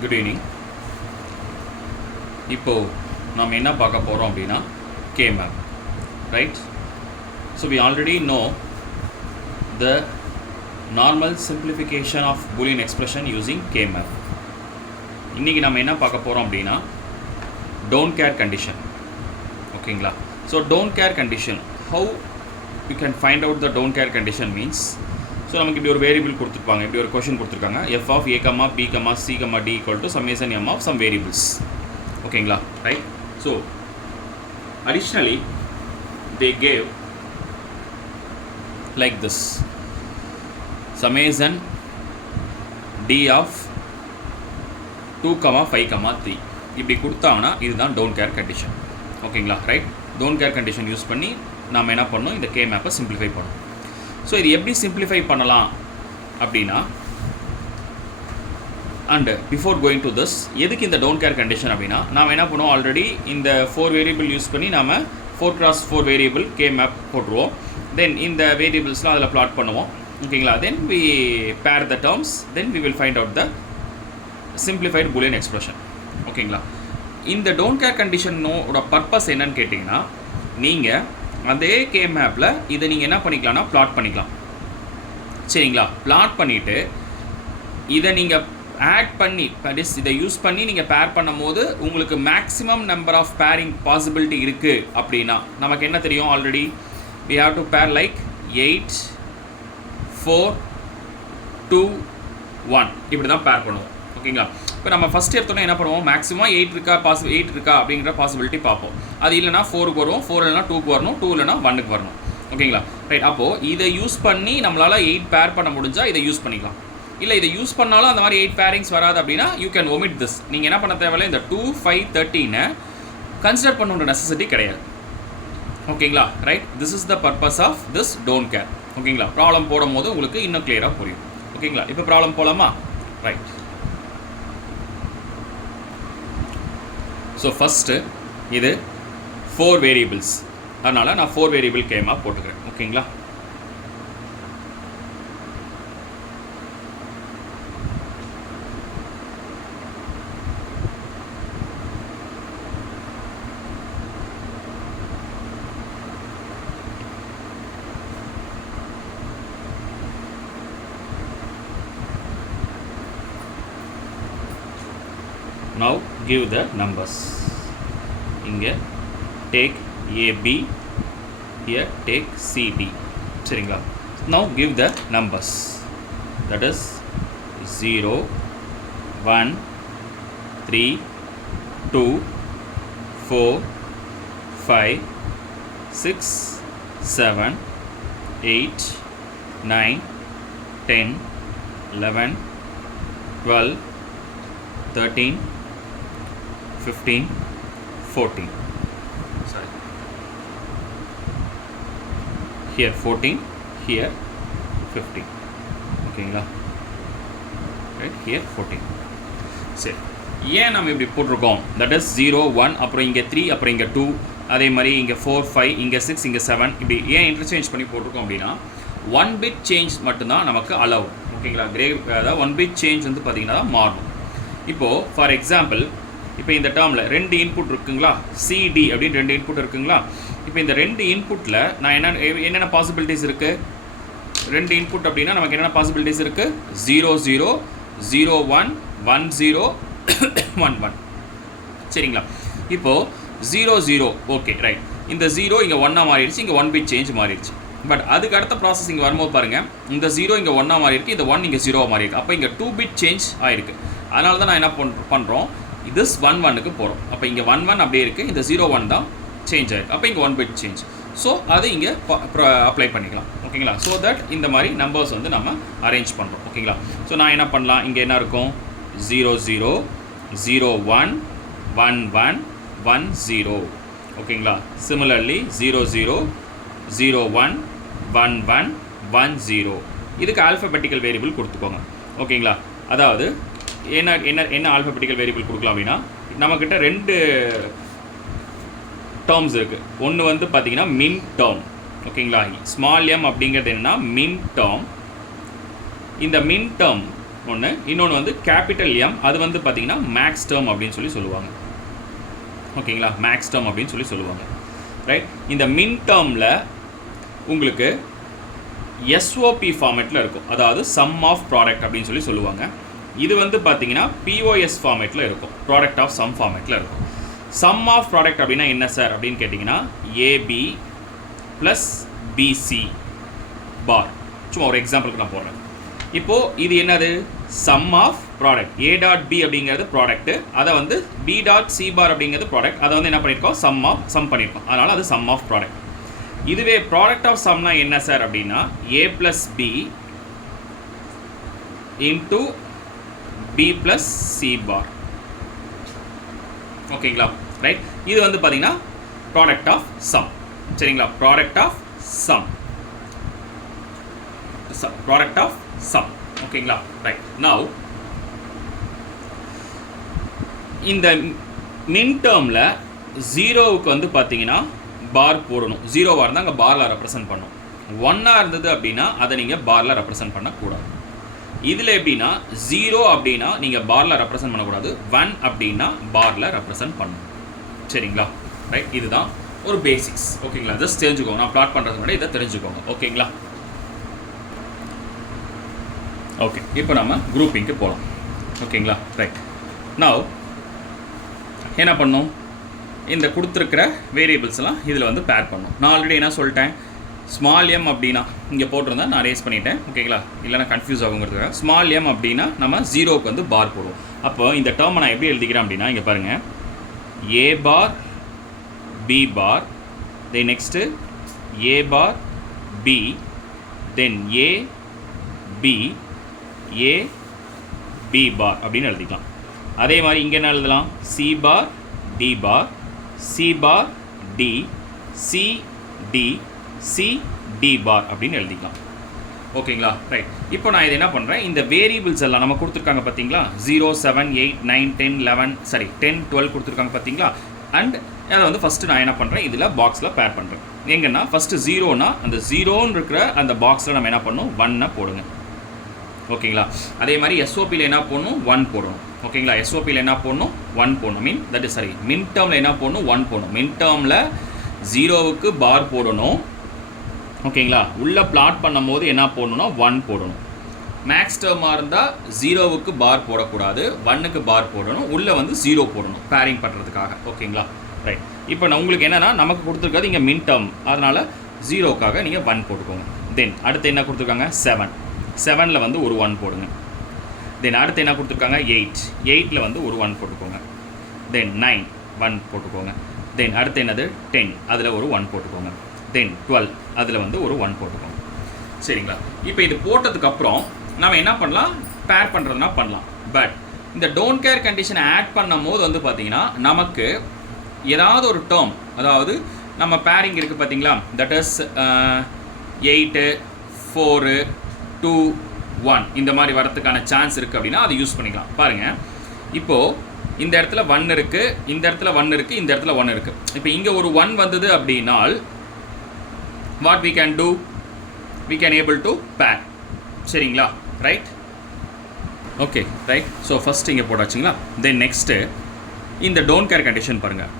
Good evening. இப்போ நாம் என்ன பார்க்க போகிறோம் அப்படின்னா K-map, right? So we already know the normal simplification of Boolean expression using K-map. இன்னைக்கு நாம் என்ன பார்க்க போகிறோம் அப்படின்னா don't care condition. ஓகேங்களா? So don't care condition, how you can find out the don't care condition means, so நமக்கு இப்படி ஒரு வேரியபிள் கொடுத்துருப்பாங்க, இப்படி ஒரு கொஷின் கொடுத்துருக்காங்க, f of a, b, c, d equal to summation m of some variables. ஓகேங்களா, right? So additionally they gave like this summation d of 2, 5, 3 இப்படி கொடுத்தாங்கன்னா இதுதான் டோன்ட் கேர் கண்டிஷன். ஓகேங்களா, right? Don't care condition use பண்ணி நாம் என்ன பண்ணணும், இந்த K மேப்பை சிம்பிளிஃபை பண்ணணும். ஸோ இது எப்படி சிம்பிளிஃபை பண்ணலாம் அப்படின்னா, and before going to this, எதுக்கு இந்த டோன்ட் கேர் கண்டிஷன் அப்படின்னா, நாம் என்ன பண்ணுவோம், ஆல்ரெடி இந்த 4 வேரியபிள் யூஸ் பண்ணி நாம் 4x4 வேரியபிள் K மேப் போட்டுருவோம். தென் இந்த வேரியபிள்ஸ்லாம் அதில் பிளாட் பண்ணுவோம். ஓகேங்களா, then we pair the terms, then we will find out the simplified Boolean expression. ஓகேங்களா, இந்த டோன்ட் கேர் கண்டிஷனோட பர்பஸ் என்னன்னு கேட்டிங்கன்னா, நீங்கள் அதே K மேப்பில் இதை நீங்கள் என்ன பண்ணிக்கலாம்னா பிளாட் பண்ணிக்கலாம். சரிங்களா, பிளாட் பண்ணிவிட்டு இதை நீங்கள் ஆட் பண்ணி இதை யூஸ் பண்ணி நீங்கள் பேர் பண்ணும் போது உங்களுக்கு maximum number of pairing possibility இருக்குது அப்படின்னா, நமக்கு என்ன தெரியும், already we have to pair like 8, 4, 2, 1 இப்படி தான் பேர் பண்ணுவோம். ஓகேங்களா, இப்போ நம்ம ஃபஸ்ட் எடுத்தோன்னே என்ன பண்ணுவோம், மேக்ஸிமம் 8 இருக்கா அப்படிங்கிற பாசிபிலிட்டி பார்ப்போம். அது இல்லைனா 4க்கு வரும், 4 இல்லைனா 2க்கு வரணும், 2 இல்லைனா 1க்கு வரணும். ஓகேங்களா, ரைட்? அப்போது இதை யூஸ் பண்ணி நம்மளால் 8 பேர் பண்ண முடிஞ்சால் இதை யூஸ் பண்ணிக்கலாம். இல்லை இதை யூஸ் பண்ணாலும் அந்த மாதிரி 8 பேரிங்ஸ் வராது அப்படின்னா யூ கேன் ஒமிட் திஸ். நீங்கள் என்ன பண்ண தேவையில்லை, இந்த 2, 5, 13 கன்சிடர் பண்ணுற நெசசிட்டி கிடையாது. ஓகேங்களா, right? This is the purpose of this don't care. ஓகேங்களா, ப்ராப்ளம் போடும் போது உங்களுக்கு இன்னும் கிளியராக புரியும். ஓகேங்களா, இப்போ ப்ராப்ளம் போகலாமா? ரைட். ஸோ ஃபஸ்ட்டு இது 4 வேரியபிள்ஸ், அதனால் நான் 4 வேரியபிள் K மேப் போட்டுக்கிறேன். ஓகேங்களா, now give the numbers. இங்கே take AB, here take CD. சரிங்களா, now give the numbers, that is 0, 1, 3, 2, 4, 5, 6, 7, 8, 9, 10, 11, 12, 13, 15, 14. Sorry. Here 14, here 15. ஓகேங்களா, ரைட்? Here 14. சரி, ஏன் நம்ம இப்படி போட்டிருக்கோம், தட் இஸ் 0, 1, அப்புறம் இங்கே 3, அப்புறம் இங்கே 2, அதே மாதிரி இங்கே 4, 5, இங்கே 6, இங்கே 7, இப்படி ஏன் இன்டர்சேஞ்ச் பண்ணி போட்டிருக்கோம் அப்படின்னா, 1 பிட் சேஞ்ச் மட்டும்தான் நமக்கு அலோவ். ஓகேங்களா, அதாவது 1 பிட் சேஞ்ச் வந்து பார்த்திங்கன்னா மாறும். இப்போது ஃபார் எக்ஸாம்பிள், இப்போ இந்த டேர்மில் 2 இன்புட் இருக்குங்களா, CD அப்படின்னு 2 இன்புட் இருக்குங்களா. இப்போ இந்த 2 இன்புட்டில் நான் என்னென்ன பாசிபிலிட்டிஸ் இருக்குது, 2 இன்புட் அப்படின்னா நமக்கு என்னென்ன பாசிபிலிட்டிஸ் இருக்குது, 0, 0, 0, 1, 1, 0, 1, 1. சரிங்களா, இப்போது 0, 0, ஓகே, ரைட். இந்த 0 இங்கே 1ஆக மாறிடுச்சு, இங்கே 1 பிட் சேஞ்ச் மாறிடுச்சு. பட் அதுக்கு அடுத்த ப்ராசஸ் இங்கே வரும்போது பாருங்கள், இந்த 0 இங்கே 1ஆக மாறி இருக்குது, இந்த 1 இங்கே 0ஆக மாறி இருக்குது. அப்போ இங்கே 2 பிட் சேஞ்ச் ஆகிருக்கு. அதனால தான் நான் என்ன பண்ணுறோம், இது 1, 1க்கு போகிறோம். அப்போ இங்கே 1, 1 அப்படியே இருக்குது, இந்த 0, 1 தான் சேஞ்ச் ஆகிருக்கு. அப்போ இங்கே 1 பிட் சேஞ்ச். ஸோ அது இங்கே அப்ளை பண்ணிக்கலாம். ஓகேங்களா, ஸோ தட் இந்த மாதிரி நம்பர்ஸ் வந்து நம்ம அரேஞ்ச் பண்ணுறோம். ஓகேங்களா, ஸோ நான் என்ன பண்ணலாம், இங்கே என்ன இருக்கும், 0, 0, 0, 1, 1, 1, 1, 0. ஓகேங்களா, சிமிலர்லி 0, 0, 0, 1, 1, 1, 1, 0. இதுக்கு ஆல்ஃபபெட்டிக்கல் வேரியபிள் கொடுத்துக்கோங்க. ஓகேங்களா, அதாவது என்ன ஆல்ஃபபெட்டிக்கல் வேரியபிள் கொடுக்கலாம் அப்படின்னா, நம்மக்கிட்ட 2 டேர்ம்ஸ் இருக்குது. ஒன்று வந்து பார்த்திங்கன்னா மின் டேர்ம். ஓகேங்களா, ஸ்மால் m அப்படிங்கிறது என்னென்னா மின் டேர்ம். இந்த மின் டேர்ம் ஒன்று, இன்னொன்று வந்து கேபிட்டல் எம், அது வந்து பார்த்திங்கன்னா மேக்ஸ் டேர்ம் அப்படின்னு சொல்லி சொல்லுவாங்க. ஓகேங்களா, மேக்ஸ் டேர்ம் அப்படின்னு சொல்லி சொல்லுவாங்க. ரைட். இந்த மின் டேர்மில் உங்களுக்கு எஸ்ஓபி ஃபார்மேட்டில் இருக்கும், அதாவது சம் ஆஃப் ப்ராடக்ட் அப்படின்னு சொல்லி சொல்லுவாங்க. இது வந்து பார்த்தீங்கன்னா பிஓஎஸ் ஃபார்மேட்டில் இருக்கும், ப்ராடக்ட் ஆஃப் சம் ஃபார்மேட்டில் இருக்கும். சம் ஆஃப் ப்ராடக்ட் அப்படின்னா என்ன சார் அப்படின்னு கேட்டிங்கன்னா ஏபி ப்ளஸ் பிசி பார். சும்மா ஒரு எக்ஸாம்பிளுக்கு நான் போடுறேன். இப்போது இது என்னது, sum of product. A dot B அப்படிங்கிறது ப்ராடக்ட்டு, அதை வந்து பி டாட் சி பார் அப்படிங்கிறது ப்ராடக்ட், அதை வந்து என்ன பண்ணியிருக்கோம், சம் பண்ணியிருக்கோம், அதனால் அது சம் ஆஃப் ப்ராடக்ட். இதுவே ப்ராடக்ட் ஆஃப் சம்னா என்ன சார் அப்படின்னா A plus B into B plus C bar. ஓகேங்களா, ரைட். இது வந்து பார்த்தீங்கன்னா ப்ராடக்ட் ஆஃப் சம். சரிங்களா, product of sum, product of sum. ஓகேங்களா, ரைட். நவ் இந்த மின் டேர்மில் ஜீரோவுக்கு வந்து பார்த்தீங்கன்னா பார் போடணும். ஜீரோவாக இருந்தால் அங்கே பாரில் ரெப்ரசன்ட் பண்ணும். ஒன்னாக இருந்தது அப்படின்னா அதை நீங்கள் பாரில் ரெப்ரசன்ட் பண்ணக்கூடாது. இதில் எப்படின்னா ஜீரோ அப்படின்னா நீங்கள் பாரில் ரெப்ரசன்ட் பண்ணக்கூடாது, 1 அப்படின்னா பாரில் ரெப்ரசன்ட் பண்ணணும். சரிங்களா, ரைட். இதுதான் ஒரு பேசிக்ஸ். ஓகேங்களா, ஜஸ்ட் தெரிஞ்சுக்கோங்க. நான் ப்ளாட் பண்ணுறது முன்னாடி இதை தெரிஞ்சுக்கோங்க. ஓகேங்களா, ஓகே. இப்போ நம்ம குரூப்பிங்க்கு போகலாம். ஓகேங்களா, ரைட். நவ் என்ன பண்ணணும், இந்த கொடுத்துருக்கிற வேரியபிள்ஸ்லாம் இதில் வந்து பேர் பண்ணணும். நான் ஆல்ரெடி என்ன சொல்லிட்டேன், ஸ்மால் எம் அப்படின்னா இங்கே போட்டிருந்தேன், நான் ரேஸ் பண்ணிட்டேன். ஓகேங்களா, இல்லைனா கன்ஃபியூஸ் ஆகுங்கிறதுக்காக. ஸ்மால் எம் அப்படின்னா நம்ம ஜீரோவுக்கு வந்து பார் போடுவோம். அப்போ இந்த டேர்மை நான் எப்படி எழுதிக்கிறேன் அப்படின்னா இங்கே பாருங்கள், A bar B bar, then next A bar B, then A B A B bar அப்படின்னு எழுதிக்கலாம். அதே மாதிரி இங்கே என்ன எழுதலாம், C bar D bar, C bar D, C D, C D bar அப்படின்னு எழுதிக்கலாம். ஓகேங்களா, ரைட். இப்போ நான் இது என்ன பண்ணுறேன், இந்த வேரியபிள்ஸ் எல்லாம் நம்ம கொடுத்துருக்காங்க பார்த்தீங்களா, 0, 7, 8, 9, 10, 11, சரி 10, 12 கொடுத்துருக்காங்க பார்த்தீங்களா. அண்ட் அதை வந்து ஃபஸ்ட்டு நான் என்ன பண்ணுறேன், இதில் பாக்ஸில் பேர் பண்ணுறேன். எங்கன்னா ஃபஸ்ட்டு ஜீரோனா அந்த ஜீரோன்னு இருக்கிற அந்த பாக்ஸில் நம்ம என்ன பண்ணணும், 1 போடுங்க. ஓகேங்களா, அதே மாதிரி எஸ்ஓபியில் என்ன போடணும், 1 போடணும். ஓகேங்களா, எஸ்ஓபியில் என்ன போடணும், 1 போடணும். மீன் தட் இஸ் சரி, மின் டேர்மில் என்ன போடணும், 1 போடணும். மின் டேர்மில் ஜீரோவுக்கு பார் போடணும். ஓகேங்களா, உள்ளே பிளாட் பண்ணும் போது என்ன போடணும்னா 1 போடணும். மேக்ஸ் டேர்மாக இருந்தால் ஜீரோவுக்கு பார் போடக்கூடாது, 1க்கு பார் போடணும், உள்ளே வந்து 0 போடணும் பேரிங் பண்ணுறதுக்காக. ஓகேங்களா, ரைட். இப்போ நான் உங்களுக்கு என்னென்னா நமக்கு கொடுத்துருக்காது இங்கே மின் டேர்ம், அதனால் ஜீரோக்காக நீங்கள் 1 போட்டுக்கோங்க. தென் அடுத்து என்ன கொடுத்துருக்காங்க, 7, 7ல் வந்து ஒரு 1 போடுங்க. தென் அடுத்து என்ன கொடுத்துருக்காங்க, 8, 8ல் வந்து ஒரு 1 போட்டுக்கோங்க. தென் 9, 1 போட்டுக்கோங்க. தென் அடுத்து என்னது 10, அதில் ஒரு 1 போட்டுக்கோங்க. தென் 12, அதில் வந்து ஒரு 1 போட்டுக்கோங்க. சரிங்களா, இப்போ இது போட்டதுக்கப்புறம் நம்ம என்ன பண்ணலாம், பேர் பண்ணுறதுனா பண்ணலாம். பட் இந்த டோன்ட் கேர் கண்டிஷனை ஆட் பண்ணும் போது வந்து பார்த்தீங்கன்னா நமக்கு ஏதாவது ஒரு டேர்ம், அதாவது நம்ம பேரிங் இருக்குது பார்த்தீங்களா, தட் இஸ் 8, 4, 2, 1 இந்த மாதிரி வரதுக்கான சான்ஸ் இருக்குது அப்படின்னா அதை யூஸ் பண்ணிக்கலாம். பாருங்கள், இப்போது இந்த இடத்துல 1 இருக்குது, இந்த இடத்துல 1 இருக்குது, இந்த இடத்துல 1 இருக்குது. இப்போ இங்கே ஒரு 1 வந்தது அப்படின்னால் what we can do, we can able to pair. சரிங்களா, right. Okay, right. So first இங்கே போட்டாச்சுங்களா. தென் நெக்ஸ்ட்டு இந்த டோன்ட் கேர் கண்டிஷன் பாருங்கள்,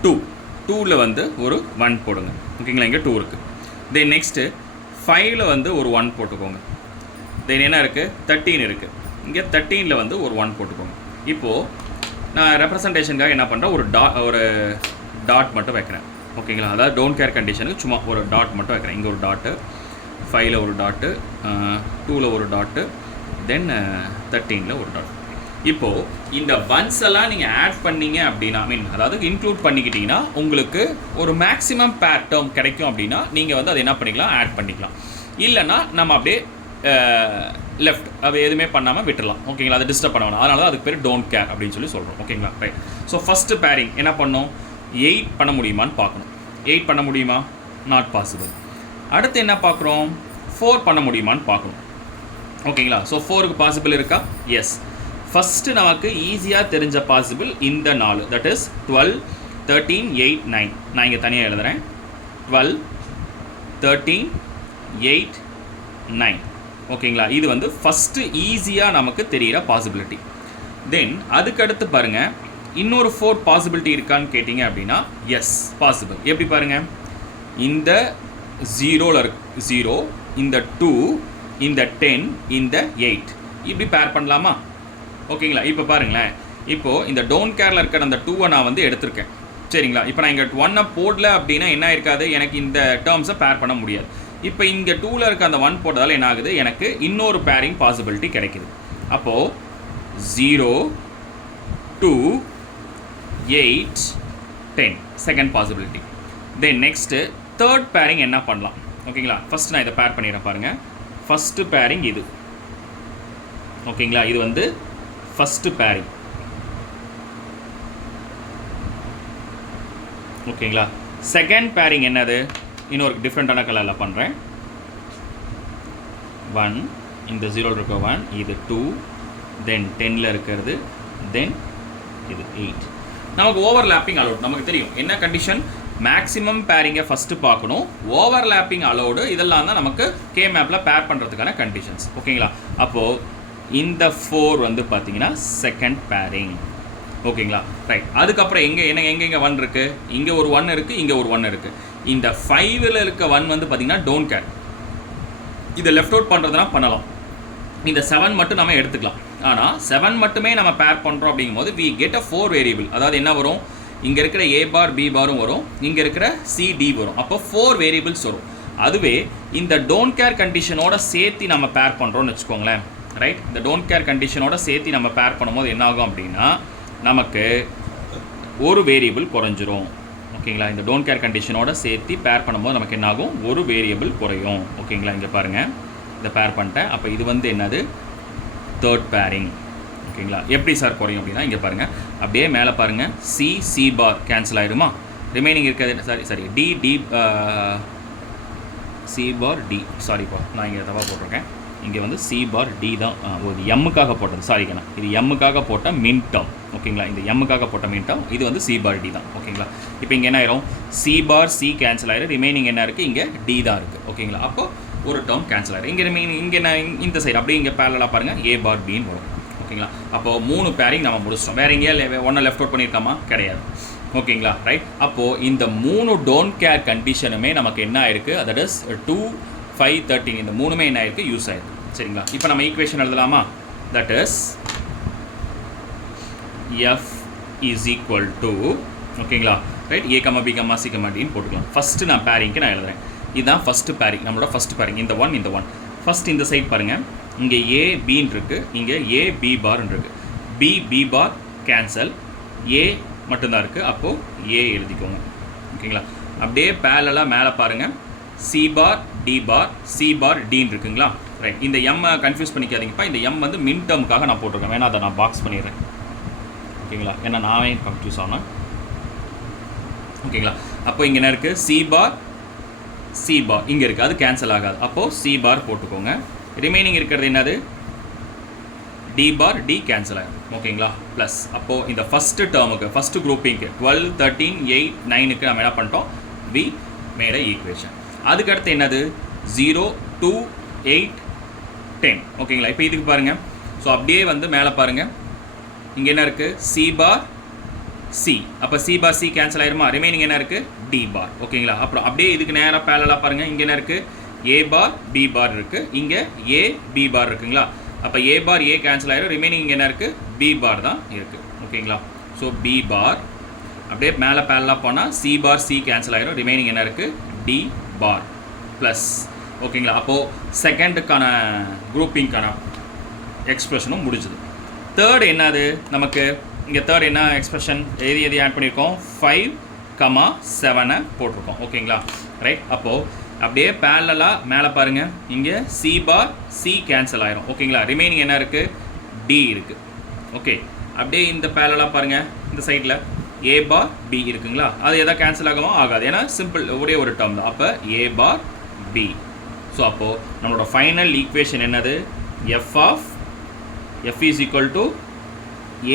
2ல் வந்து ஒரு 1 போடுங்க. ஓகேங்களா, இங்கே 2 இருக்குது. தென் நெக்ஸ்ட்டு 5ல் வந்து ஒரு 1 போட்டுக்கோங்க. தென் என்ன இருக்குது, 13 இருக்குது. இங்கே 13ல் வந்து ஒரு 1 போட்டுக்கோங்க. இப்போது நான் ரெப்ரசன்டேஷனுக்காக என்ன பண்ணுறேன், ஒரு டாட் மட்டும் வைக்கிறேன். ஓகேங்களா, அதாவது டோன்ட் கேர் கண்டிஷனுக்கு சும்மா ஒரு டாட் மட்டும் வைக்கிறேன். இங்கே ஒரு டாட்டு, 5ல் ஒரு டாட்டு, 2ல் ஒரு டாட்டு, தென் 13ல் ஒரு டாட். இப்போது இந்த ஒன்ஸ் எல்லாம் நீங்கள் ஆட் பண்ணீங்க அப்படின்னா, அதாவது இன்க்ளூட் பண்ணிக்கிட்டிங்கன்னா உங்களுக்கு ஒரு மேக்ஸிமம் பேர் டேர்ம் கிடைக்கும். அப்படின்னா நீங்கள் வந்து அதை என்ன பண்ணிக்கலாம், ஆட் பண்ணிக்கலாம். இல்லைன்னா நம்ம அப்படியே லெஃப்ட் அது எதுவுமே பண்ணாமல் விட்டுடலாம். ஓகேங்களா, அதை டிஸ்டர்ப் பண்ண வேணாம். அதனால தான் அதுக்கு பேர் டோன்ட் கேர் அப்படின்னு சொல்லி சொல்கிறோம். ஓகேங்களா, ரைட். ஸோ ஃபஸ்ட்டு பேரிங் என்ன பண்ணோம், 8 பண்ண முடியுமான்னு பார்க்கணும். 8 பண்ண முடியுமா, நாட் பாசிபிள். அடுத்து என்ன பார்க்குறோம், 4 பண்ண முடியுமான்னு பார்க்கணும். ஓகேங்களா, ஸோ 4க்கு பாசிபிள் இருக்கா, எஸ். ஃபஸ்ட்டு நமக்கு ஈஸியாக தெரிஞ்ச பாசிபிள் இந்த 4, தட் இஸ் 12, 13, 8, 9. நான் இங்கே தனியாக எழுதுகிறேன். 12, 13, 8, 9. ஓகேங்களா. இது வந்து ஃபஸ்ட்டு ஈஸியாக நமக்கு தெரிகிற பாசிபிலிட்டி. தென் அதுக்கடுத்து பாருங்கள், இன்னொரு 4 பாசிபிலிட்டி இருக்கான்னு கேட்டிங்க அப்படின்னா எஸ் பாசிபிள். எப்படி பாருங்கள், இந்த 0 இந்த 2 இந்த 10 இந்த 8 இப்படி பேர் பண்ணலாமா? ஓகேங்களா. இப்போ பாருங்களேன், இப்போது இந்த டோன்ட் கேரில் இருக்கிற அந்த 2-ஐ நான் வந்து எடுத்திருக்கேன் சரிங்களா. இப்போ நான் இங்கே 1-ஐ போடல அப்படின்னா என்ன இருக்காது, எனக்கு இந்த டேர்ம்ஸை பேர் பண்ண முடியாது. இப்போ இங்கே 2-ல் இருக்க அந்த 1 போட்டதால் என்ன ஆகுது, எனக்கு இன்னொரு பேரிங் பாசிபிலிட்டி கிடைக்குது. அப்போது 0 2 8 10 second possibility. Then next third pairing என்ன பண்ணலாம்? ஓகேங்களா. ஃபஸ்ட் நான் இதை பேர் பண்ணிடுறேன் பாருங்கள். ஃபஸ்ட்டு பேரிங் இது ஓகேங்களா. இது வந்து ஃபஸ்ட்டு பேரிங் ஓகேங்களா. செகண்ட் பேரிங் என்னது, இன்னொரு டிஃப்ரெண்ட்டான கலரில் பண்ணுறேன். 1 இந்த 0 இருக்க 1, இது 2, தென் 10ல் இருக்கிறது, தென் இது 8. நமக்கு ஓவர்லேப்பிங் அலோட் நமக்கு தெரியும். என்ன கண்டிஷன், மேக்ஸிமம் பேரிங்கை ஃபஸ்ட்டு பார்க்கணும், ஓவர்லேப்பிங் அலோடு, இதெல்லாம் தான் நமக்கு கே மேப்பில் பேர் பண்ணுறதுக்கான கண்டிஷன்ஸ். ஓகேங்களா. அப்போது இந்த 4 வந்து பார்த்தீங்கன்னா செகண்ட் பேரிங். ஓகேங்களா. ரைட். அதுக்கப்புறம் எங்கே 1 இருக்குது, இங்கே ஒரு 1 இருக்குது, இங்கே ஒரு 1 இருக்குது. இந்த 5ல் இருக்க 1 வந்து பார்த்தீங்கன்னா டோன்ட் கேர். இதை லெஃப்ட் அவுட் பண்ணுறதுனா பண்ணலாம். இந்த 7 மட்டும் நம்ம எடுத்துக்கலாம். ஆனால் 7 மட்டுமே நம்ம பேர் பண்ணுறோம் அப்படிங்கும்போது வி கெட் அ 4 வேரியபிள். அதாவது என்ன வரும், இங்கே இருக்கிற ஏ பார் பி பாரும் வரும், இங்கே இருக்கிற சிடி வரும். அப்போ 4 வேரியபிள்ஸ் வரும். அதுவே இந்த டோன்ட் கேர் கண்டிஷனோட சேர்த்து நம்ம பேர் பண்ணுறோன்னு வச்சுக்கோங்களேன். ரைட். இந்த டோன்ட் கேர் கண்டிஷனோட சேர்த்து நம்ம பேர் பண்ணும்போது என்ன ஆகும் அப்படின்னா நமக்கு ஒரு வேரியபிள் குறைஞ்சிரும். ஓகேங்களா. இந்த டோன்ட் கேர் கண்டிஷனோட சேர்த்து பேர் பண்ணும்போது நமக்கு என்ன ஆகும், ஒரு வேரியபிள் குறையும். ஓகேங்களா. இங்கே பாருங்கள், இதை பேர் பண்ணிட்டேன். அப்போ இது வந்து என்னது, தேர்ட் பேரிங். ஓகேங்களா. எப்படி சார் குறையும் அப்படின்னா இங்கே பாருங்கள், அப்படியே மேலே பாருங்கள், சி பார் கேன்சல் ஆகிடுமா, ரிமைனிங் இருக்கிறது சரி டி சி பார் டி, சாரிப்பா நான் இங்கே தவா போட்டிருக்கேன். இங்கே வந்து சி பார் டி தான், ஒரு எம்முக்காக போட்டது, சாரிங்கண்ணா, இது எம்முக்காக போட்ட மின் டேர்ம். ஓகேங்களா. இந்த எம்முக்காக போட்ட மின் டேர்ம், இது வந்து சி பார் டி தான். ஓகேங்களா. இப்போ இங்கே என்ன ஆயிரும், சி பார் சி கேன்சல் ஆயிரும், ரிமைனிங் என்ன இருக்குது, இங்கே டி தான் இருக்குது. ஓகேங்களா. அப்போது ஒரு டேர்ம் கேன்சல் ஆயிரும். இங்கே ரிமைனிங் இங்கே என்ன, இந்த சைடு அப்படியே இங்கே பேரலாக பாருங்கள், ஏ பார் பின்னு வரும். ஓகேங்களா. அப்போது 3 பேரிங் நம்ம முடிச்சிட்டோம். வேறு எங்கேயா 1 லெஃப்ட் அவுட் பண்ணியிருக்காமா, கிடையாது. ஓகேங்களா. ரைட். அப்போது இந்த 3 டோன்ட் கேர் கண்டிஷனுமே நமக்கு என்ன ஆயிருக்கு, தட் இஸ் 2 5 13 இந்த 3மே என்ன ஆயிருக்கு, யூஸ் ஆயிருக்கு. சரிங்களா. இப்போ நம்ம ஈக்குவேஷன் எழுதலாமா, that is F is equal to, ஓகேங்களா, right, A comma B comma C comma டின்னு போட்டுக்கலாம். ஃபஸ்ட்டு நான் பேரிங்க்கு நான் எழுதுறேன். இதுதான் ஃபஸ்ட்டு பேரிங், நம்மளோட ஃபஸ்ட்டு பேரிங், இந்த 1 ஃபஸ்ட் இந்த சைட் பாருங்கள், இங்கே ஏ பின்னு இருக்குது, இங்கே ஏ பி பார்ன்னு இருக்குது. பி பார் கேன்சல், ஏ மட்டும்தான் இருக்குது. அப்போது ஏ எழுதிக்கோங்க. ஓகேங்களா. அப்படியே பேரலாக மேலே பாருங்கள், சி பார் சி பார் டின்னு இருக்குங்களா. ரைட். இந்த எம்மை கன்ஃபியூஸ் பண்ணிக்காதீங்கப்பா. இந்த எம் வந்து மின் டேர்முக்காக நான் போட்டிருக்கேன், வேணா அதை நான் பாக்ஸ் பண்ணிடுறேன். ஓகேங்களா. ஏன்னா நானே கன்ஃபியூஸ் ஆனால். ஓகேங்களா. அப்போ இங்கே என்ன இருக்குது, சி பார் இங்கே இருக்குது, அது கேன்சல் ஆகாது. அப்போது சி பார் போட்டுக்கோங்க. ரிமைனிங் இருக்கிறது என்னது, டி பார் டி கேன்சல் ஆகும். ஓகேங்களா. ப்ளஸ் அப்போது இந்த ஃபஸ்ட்டு டேர்முக்கு, ஃபஸ்ட்டு குரூப்பிங்க்கு 12 13 8 9க்கு நம்ம என்ன பண்ணிட்டோம், வி மேட் அ ஈக்குவேஷன். அதுக்கடுத்து என்னது, 0 2 8 10. ஓகேங்களா. இப்போ இதுக்கு பாருங்கள், ஸோ அப்படியே வந்து மேலே பாருங்கள், இங்கே என்ன இருக்குது, சி பார் சி, அப்போ சி பார் சி கேன்சல் ஆயிருமா, ரிமைனிங் என்ன இருக்குது, டி பார். ஓகேங்களா. அப்புறம் அப்படியே இதுக்கு நேராக பேரலாக பாருங்கள், இங்கே என்ன இருக்குது, ஏ பார் பி பார் இருக்குது, இங்கே ஏ பி பார் இருக்குங்களா. அப்போ ஏ பார் ஏ கேன்சல் ஆயிரும், ரிமைனிங் இங்கே என்ன இருக்குது, பி பார் தான் இருக்குது. ஓகேங்களா. ஸோ பி பார் அப்படியே மேலே பேரலாக போனால் சி பார் சி கேன்சல் ஆயிரும், ரிமைனிங் என்ன இருக்குது, டி பார் ப்ளஸ். ஓகேங்களா. அப்போது செகண்டுக்கான குரூப்பிங்கான எக்ஸ்பிரஷனும் முடிஞ்சுது. தேர்ட் என்னது நமக்கு, இங்கே தேர்ட் என்ன எக்ஸ்பிரஷன், எது ஆட் பண்ணியிருக்கோம், 5 7 போட்டிருக்கோம். ஓகேங்களா. ரைட். அப்போது அப்படியே பேரலாக மேலே பாருங்கள், இங்கே சி பார் சி கேன்சல் ஆயிரும். ஓகேங்களா. ரிமைனிங் என்ன இருக்குது, டி இருக்குது. ஓகே. அப்படியே இந்த பேரலாக பாருங்கள், இந்த சைடில் ஏ பார் பி இருக்குங்களா, அது எதாவது கேன்சல் ஆகுமா, ஆகாது, ஏன்னா சிம்பிள் ஒரே ஒரு டேர்ம் தான். அப்போ ஏ பார் பி. ஸோ அப்போது நம்மளோட ஃபைனல் ஈக்குவேஷன் என்னது, F is equal to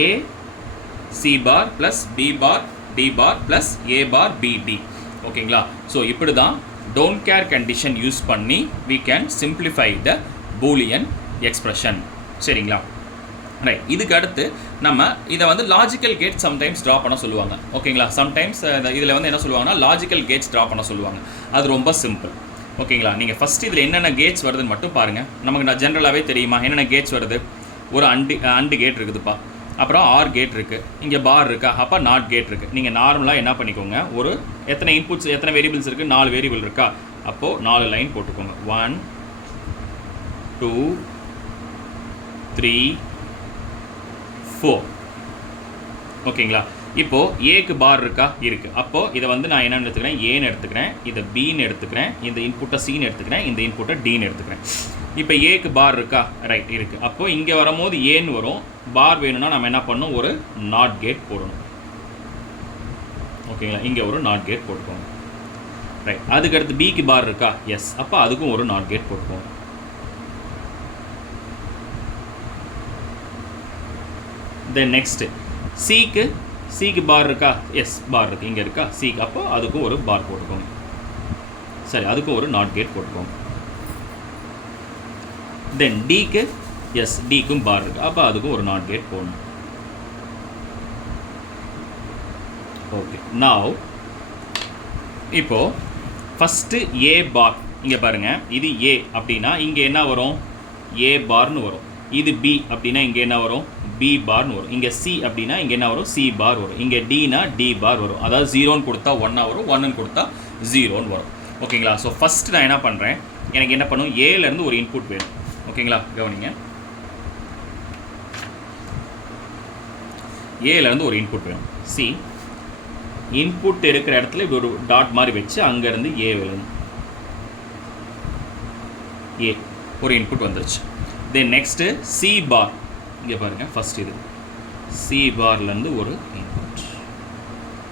A C bar plus B bar D bar plus A bar B D. ஓகேங்களா. ஸோ இப்படி தான் டோன்ட் கேர் கண்டிஷன் யூஸ் பண்ணி we can simplify the Boolean expression. சரிங்களா? Right. இதுக்கு அடுத்து நம்ம இதை வந்து லாஜிக்கல் கேட் சம்டைம்ஸ் ட்ரா பண்ண சொல்லுவாங்க. ஓகேங்களா? சம்டைம்ஸ் இதில் வந்து என்ன சொல்லுவாங்கன்னா லாஜிக்கல் கேட்ஸ் ட்ரா பண்ண சொல்லுவாங்க. அது ரொம்ப சிம்பிள். ஓகேங்களா? நீங்கள் ஃபஸ்ட்டு இதில் என்னென்ன கேட்ஸ் வருதுன்னு மட்டும் பாருங்கள். நமக்கு நான் ஜென்ரலாகவே தெரியுமா என்னென்ன கேட்ஸ் வருது? ஒரு அண்டு கேட் இருக்குதுப்பா, அப்புறம் ஆர் கேட் இருக்குது, இங்கே பார் இருக்கா, அப்போ நாட் கேட் இருக்குது. நீங்கள் நார்மலாக என்ன பண்ணிக்கோங்க, ஒரு எத்தனை இன்புட்ஸ் எத்தனை வேரியபிள்ஸ் இருக்குது? 4 வேரியபிள் இருக்கா? அப்போது 4 லைன் போட்டுக்கோங்க. 1 2 3 4. ஓகேங்களா? இப்போது ஏக்கு பார் இருக்கா? இருக்குது. அப்போது இதை வந்து நான் என்னென்னு எடுத்துக்கிறேன்? ஏன்னு எடுத்துக்கிறேன், இதை பின்னு எடுத்துக்கிறேன், இந்த இன்புட்டை சின்னு எடுத்துக்கிறேன், இந்த இன்புட்டை டின்னு எடுத்துக்கிறேன். இப்போ ஏக்கு பார் இருக்கா? ரைட், இருக்குது. அப்போது இங்கே வரும்போது ஏன்னு வரும். பார் வேணும்னா நம்ம என்ன பண்ணணும்? ஒரு நாட் கேட் போடணும். ஓகேங்களா? இங்கே ஒரு நாட் கேட் போட்டுக்கோங்க. ரைட். அதுக்கடுத்து பிக்கு பார் இருக்கா? எஸ். அப்போ அதுக்கும் ஒரு நாட் கேட் போட்டுக்கோங்க. தென் நெக்ஸ்ட்டு சிக்கு பார் இருக்கா? எஸ், பார் இருக்குது, இங்கே இருக்கா சிக்கு. அப்போ அதுக்கும் ஒரு பார் போட்டுக்கோங்க. சரி, அதுக்கும் ஒரு நாட் கேட் போட்டுக்கோங்க. தென் டிக்கு எஸ், டிக்கும் பார் இருக்குது. அப்போ அதுக்கும் ஒரு நாட் கேட் போடணும். ஓகே. நவ் இப்போது ஃபஸ்ட்டு ஏ பார் இங்கே பாருங்கள். இது ஏ அப்படின்னா இங்கே என்ன வரும்? ஏ பார்னு வரும். இது பி அப்படின்னா இங்கே என்ன வரும்? பி பார்னு வரும். இங்கே சி அப்படின்னா இங்கே என்ன வரும்? சி பார் வரும். இங்கே டினா டி பார் வரும். அதாவது 0ன்னு கொடுத்தா 1 வரும், 1ன்னு கொடுத்தா 0ன்னு வரும். ஓகேங்களா? ஸோ ஃபஸ்ட்டு நான் என்ன பண்ணுறேன், எனக்கு என்ன பண்ணும்? ஏலேருந்து ஒரு இன்புட் வேணும். ஓகேங்களா? கவனிங்க. ஏலேருந்து ஒரு இன்புட் வேணும். சி இன்புட் இருக்கிற இடத்துல இப்படி ஒரு டாட் மாதிரி வச்சு அங்கேருந்து ஏ வேணும். ஏ ஒரு இன்புட் வந்துருச்சு. தென் நெக்ஸ்ட்டு சி பார் இங்கே பாருங்கள். ஃபஸ்ட் இது சி பார்லேருந்து ஒரு இன்புட்.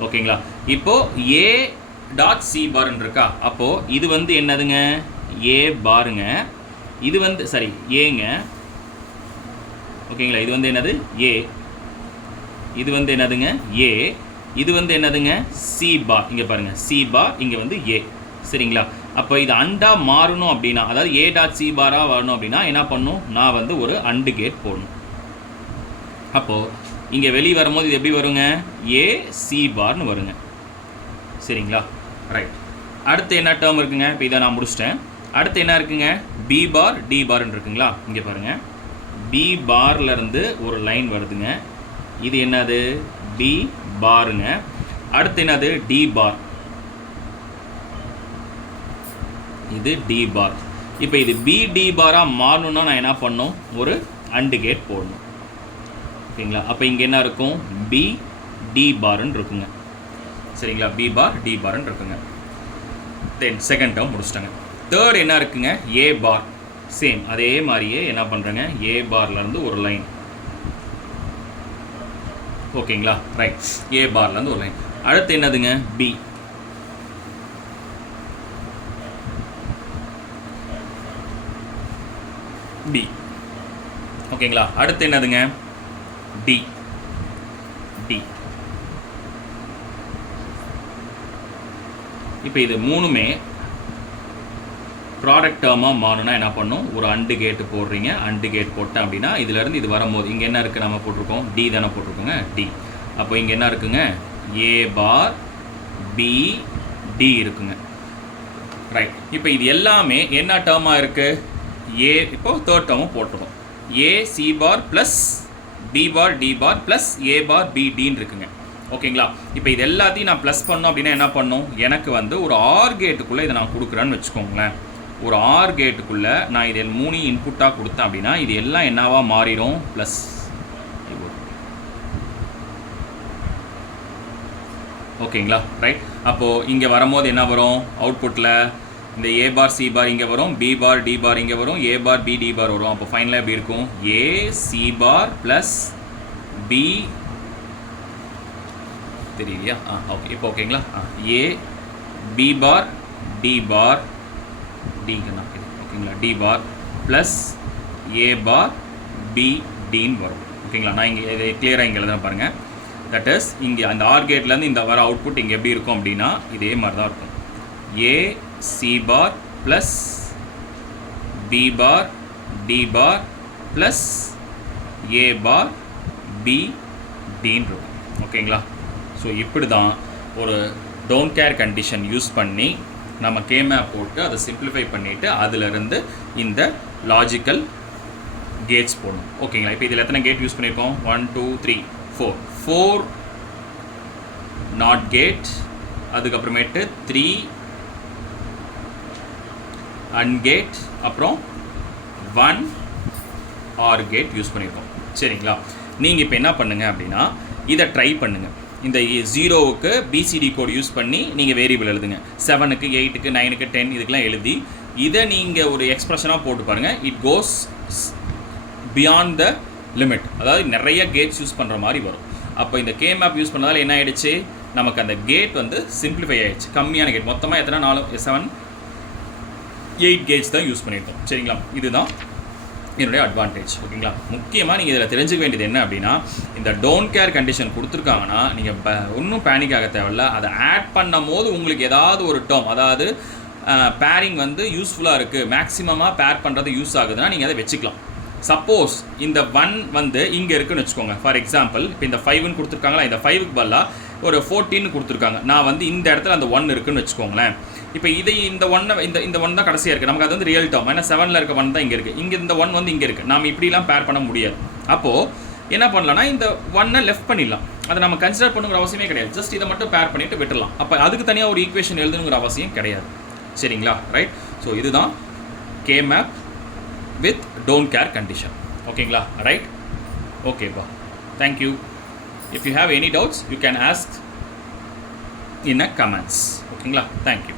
ஓகேங்களா? இப்போது ஏ டாட் சி பார்ன்னு இருக்கா? அப்போது இது வந்து என்னதுங்க? ஏ பாருங்க. இது வந்து சரி ஏங்க. ஓகேங்களா? இது வந்து என்னது? ஏ. இது வந்து என்னதுங்க? ஏ. இது வந்து என்னதுங்க? C bar. இங்கே பாருங்கள், சி பார், இங்கே வந்து ஏ. சரிங்களா? அப்போ இது அண்டா மாறணும் அப்படின்னா, அதாவது ஏ டாட் சி பாராக வரணும் அப்படின்னா என்ன பண்ணணும்? நான் வந்து ஒரு அண்டு கேட் போடணும். அப்போது இங்கே வெளியே வரும்போது இது எப்படி வருங்க? ஏ சி பார்னு வருங்க. சரிங்களா? ரைட். அடுத்து என்ன டேர்ம் இருக்குங்க? இப்போ இதை நான் முடிச்சிட்டேன். அடுத்து என்ன இருக்குங்க? பி பார் டி பார்னு இருக்குங்களா? இங்கே பாருங்கள். பி பார்லேருந்து ஒரு லைன் வருதுங்க. இது என்னது? பி பாருங்க. அடுத்து என்னது? டி பார். இது டி பார். இப்போ இது பி டி பாராக மாறணும்னா நான் என்ன பண்ணணும்? ஒரு அண்டு கேட் போடணும். ஓகேங்களா? அப்போ இங்கே என்ன இருக்கும்? பி டி பார்ன்னு இருக்குங்க. சரிங்களா? பி பார் டி பார்ன்னு இருக்குங்க. தென் செகண்ட் டேர்ம் முடிச்சிட்டாங்க. தேர்ட் என்ன இருக்குங்க? ஏ பார். சேம் அதே மாதிரியே என்ன பண்ணுறேங்க? ஏ பார்லேருந்து ஒரு லைன். ஓகேங்களா? ரைட். ஏ பார்லேருந்து ஒரு லைன். அடுத்து என்னதுங்க? பி. பி. ஓகேங்களா? அடுத்து என்னதுங்க? டி. டி. இப்போ இது மூணுமே ப்ராடக்ட் டேர்மாக மாறணும்னா என்ன பண்ணும்? ஒரு அண்டு கேட்டு போடுறீங்க. அண்டு கேட் போட்டேன் அப்படின்னா இதிலேருந்து இது வரும்போது இங்கே என்ன இருக்குது? நம்ம போட்டிருக்கோம் டி தானே போட்டிருக்கோங்க, டி. அப்போ இங்கே என்ன இருக்குங்க? ஏ பார் பி டி இருக்குங்க. ரைட். இப்போ இது எல்லாமே என்ன டேர்மாக இருக்குது? ஏ. இப்போது தேர்ட் டேர்மும் போட்டுருக்கோம். A C bar plus B bar D bar plus A bar B டின்னு இருக்குங்க. ஓகேங்களா? இப்போ இது எல்லாத்தையும் நான் ப்ளஸ் பண்ணோம் அப்படின்னா என்ன பண்ணும்? எனக்கு வந்து ஒரு ஆர் கேட்டுக்குள்ளே இதை நான் கொடுக்குறேன்னு வச்சுக்கோங்களேன். ஒரு ஆர் கேட்டுக்குள்ளே நான் இது 3 இன்புட்டாக கொடுத்தேன் அப்படின்னா இது எல்லாம் என்னவா மாறிடும்? ப்ளஸ். ஓகேங்களா? ரைட். அப்போது இங்கே வரும்போது என்ன வரும்? அவுட்புட்டில் இந்த ஏ பார் சி பார் இங்கே வரும், பி பார் டி பார் இங்கே வரும், ஏ பார் பி டி பார் வரும். அப்போ ஃபைனலாக எப்படி இருக்கும்? A C bar plus B. தெரியலையா? ஓகே. இப்போ ஓகேங்களா? A B bar D bar டிங்கண்ணா. ஓகேங்களா? D bar plus A bar B டின்னு வரும். ஓகேங்களா? நான் இங்கே இதை கிளியராக இங்கே எழுதுனா பாருங்கள். தட் இஸ் இங்கே அந்த ஆர் கேட்லேருந்து இந்த வர அவுட்புட் இங்கே எப்படி இருக்கும் அப்படின்னா இதே மாதிரி தான் இருக்கும். A C bar plus B bar D bar plus A bar B டின்னு இருக்கும். ஓகேங்களா? ஸோ இப்படி தான் ஒரு டோன்ட் கேர் கண்டிஷன் யூஸ் பண்ணி நம்ம கேமேப் போட்டு அதை சிம்பிளிஃபை பண்ணிவிட்டு அதிலிருந்து இந்த லாஜிக்கல் கேட்ஸ் போடணும். ஓகேங்களா? இப்போ இதில் எத்தனை கேட் யூஸ் பண்ணியிருக்கோம்? 1 2 3 4 நாட் கேட், அதுக்கப்புறமேட்டு 3 அன்கேட், அப்புறம் 1 ஆர் கேட் யூஸ் பண்ணியிருக்கோம். சரிங்களா? நீங்கள் இப்போ என்ன பண்ணுங்கள் அப்படின்னா இதை ட்ரை பண்ணுங்கள். இந்த 0க்கு பிசிடி கோட் யூஸ் பண்ணி நீங்கள் வேரியபிள் எழுதுங்க. 7க்கு 8க்கு 9க்கு 10 இதுக்கெல்லாம் எழுதி இதை நீங்கள் ஒரு எக்ஸ்ப்ரெஷனாக போட்டு பாருங்கள். It goes beyond the limit, அதாவது நிறைய கேட்ஸ் யூஸ் பண்ணுற மாதிரி வரும். அப்போ இந்த கேமேப் யூஸ் பண்ணதால் என்ன ஆகிடுச்சு, நமக்கு அந்த கேட் வந்து சிம்பிளிஃபை ஆகிடுச்சு. கம்மியான கேட், மொத்தமாக எத்தனை 8 கேட்ஸ் தான் யூஸ் பண்ணியிருக்கோம். சரிங்களா? இதுதான் என்னுடைய அட்வான்டேஜ். ஓகேங்களா? முக்கியமாக நீங்கள் இதில் தெரிஞ்சுக்க வேண்டியது என்ன அப்படின்னா, இந்த டோன்ட் கேர் கண்டிஷன் கொடுத்துருக்காங்கன்னா நீங்கள் ஒன்றும் பேனிக் ஆக தேவையில்ல. அதை ஆட் பண்ணும் போது உங்களுக்கு ஏதாவது ஒரு டேர்ம், அதாவது பேரிங் வந்து யூஸ்ஃபுல்லாக இருக்குது, மேக்ஸிமமாக பேர் பண்ணுறது யூஸ் ஆகுதுன்னா நீங்கள் அதை வச்சுக்கலாம். சப்போஸ் இந்த 1 வந்து இங்கே இருக்குதுன்னு வச்சுக்கோங்க. ஃபார் எக்ஸாம்பிள் இப்போ இந்த 5ன்னு கொடுத்துருக்காங்களா, இந்த 5க்கு பதிலாக ஒரு 14 கொடுத்துருக்காங்க. நான் வந்து இந்த இடத்துல அந்த 1 இருக்குதுன்னு வச்சுக்கோங்களேன். இப்போ இதை இந்த 1 தான் கடைசியாக இருக்குது. நமக்கு அது வந்து ரியல் டேர்ம். ஏன்னா 7ல் இருக்க 1 தான் இங்கே இருக்குது. இங்கே இந்த 1 வந்து இங்கே இருக்குது. நாம் இப்படிலாம் பேர் பண்ண முடியாது. அப்போது என்ன பண்ணலாம்னா இந்த 1 லெஃப்ட் பண்ணிடலாம். அதை நம்ம கன்சிடர் பண்ணுங்கிற அவசியமே கிடையாது. ஜஸ்ட் இதை மட்டும் பேர் பண்ணிவிட்டு விட்டுடலாம். அப்போ அதுக்கு தனியாக ஒரு ஈக்குவேஷன் எழுதுங்கிற அவசியம் கிடையாது. சரிங்களா? ரைட். ஸோ இதுதான் K-map with don't care condition. ஓகேங்களா? ரைட். ஓகேப்பா, thank you. If you have any doubts you can ask in a comments. ஓகேங்களா? தேங்க்யூ.